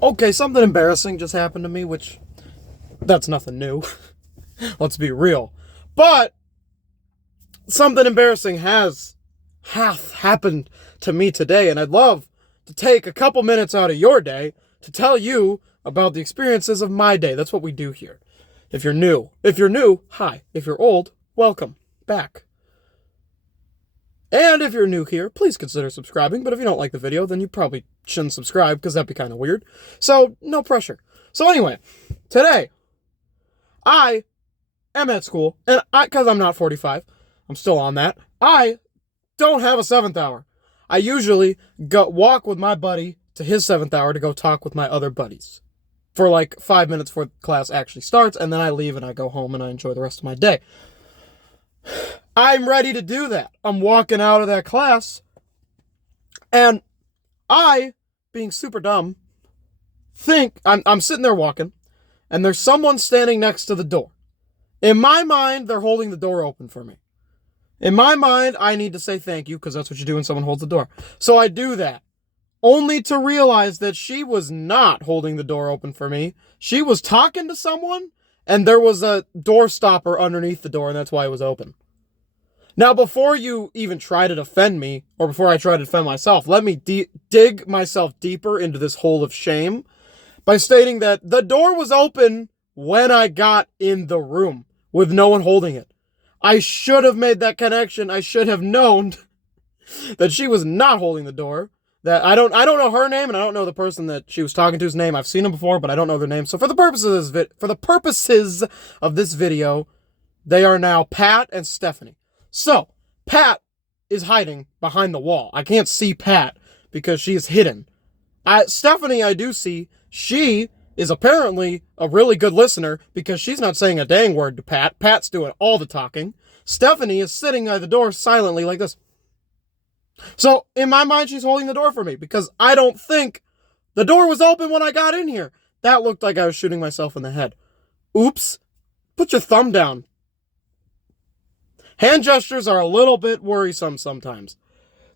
Okay, something embarrassing just happened to me, which that's nothing new. Let's be real. But something embarrassing has half happened to me today, and I'd love to take a couple minutes out of your day to tell you about the experiences of my day. That's what we do here. If you're new, hi. If you're old, welcome back. And if you're new here, please consider subscribing. But if you don't like the video, then you probably shouldn't subscribe because that'd be kind of weird. So, no pressure. So anyway, today, I am at school, and because I'm not 45, I'm still on that. I don't have a 7th hour. I usually walk with my buddy to his 7th hour to go talk with my other buddies for like 5 minutes before class actually starts, and then I leave and I go home and I enjoy the rest of my day. I'm ready to do that. I'm walking out of that class, and I, being super dumb, think I'm sitting there walking, and there's someone standing next to the door. In my mind, they're holding the door open for me. In my mind, I need to say thank you, because that's what you do when someone holds the door. So I do that, only to realize that she was not holding the door open for me. She was talking to someone, and there was a door stopper underneath the door, and that's why it was open. Now, before you even try to defend me, or before I try to defend myself, let me dig myself deeper into this hole of shame by stating that the door was open when I got in the room with no one holding it. I should have made that connection. I should have known that she was not holding the door. That I don't know her name, and I don't know the person that she was talking to's name. I've seen them before, but I don't know their name. So for the purposes of this video, they are now Pat and Stephanie. So, Pat is hiding behind the wall. I can't see Pat because she is hidden. Stephanie, I do see. She is apparently a really good listener because she's not saying a dang word to Pat. Pat's doing all the talking. Stephanie is sitting by the door silently like this. So, in my mind, she's holding the door for me because I don't think the door was open when I got in here. That looked like I was shooting myself in the head. Oops. Put your thumb down. Hand gestures are a little bit worrisome sometimes.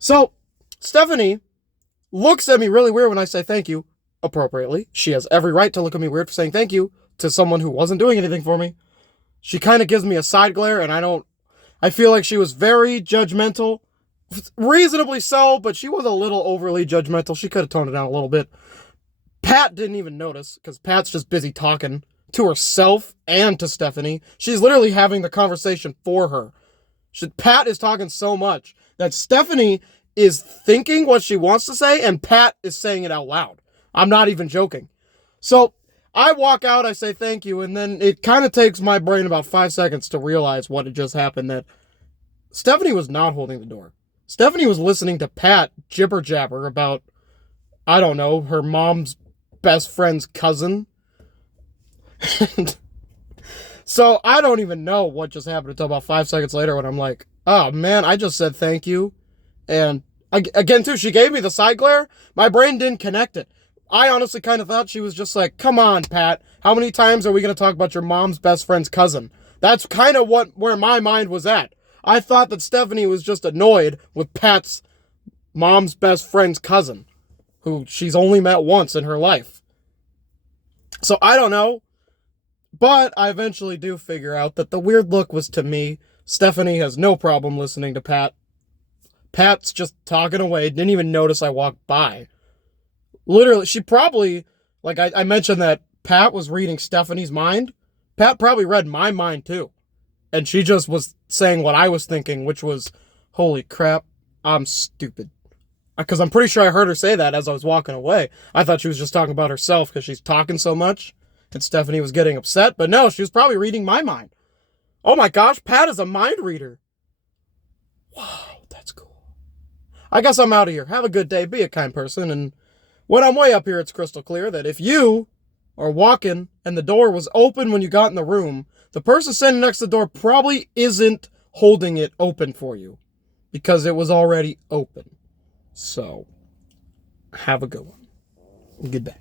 So, Stephanie looks at me really weird when I say thank you, appropriately. She has every right to look at me weird for saying thank you to someone who wasn't doing anything for me. She kind of gives me a side glare, and I feel like she was very judgmental. Reasonably so, but she was a little overly judgmental. She could have toned it down a little bit. Pat didn't even notice, because Pat's just busy talking to herself and to Stephanie. She's literally having the conversation for her. Pat is talking so much that Stephanie is thinking what she wants to say, and Pat is saying it out loud. I'm not even joking. So I walk out, I say thank you, and then it kind of takes my brain about 5 seconds to realize what had just happened, that Stephanie was not holding the door. Stephanie was listening to Pat jibber jabber about, I don't know, her mom's best friend's cousin. So I don't even know what just happened until about 5 seconds later when I'm like, oh man, I just said thank you. And again, too, she gave me the side glare. My brain didn't connect it. I honestly kind of thought she was just like, come on, Pat. How many times are we going to talk about your mom's best friend's cousin? That's kind of where my mind was at. I thought that Stephanie was just annoyed with Pat's mom's best friend's cousin, who she's only met once in her life. So I don't know. But I eventually do figure out that the weird look was to me. Stephanie has no problem listening to Pat. Pat's just talking away, didn't even notice I walked by. Literally, she probably, like I mentioned that Pat was reading Stephanie's mind. Pat probably read my mind too. And she just was saying what I was thinking, which was, holy crap, I'm stupid. Because I'm pretty sure I heard her say that as I was walking away. I thought she was just talking about herself because she's talking so much. And Stephanie was getting upset, but no, she was probably reading my mind. Oh my gosh, Pat is a mind reader. Wow, that's cool. I guess I'm out of here. Have a good day. Be a kind person. And when I'm way up here, it's crystal clear that if you are walking and the door was open when you got in the room, the person standing next to the door probably isn't holding it open for you because it was already open. So, have a good one. Goodbye.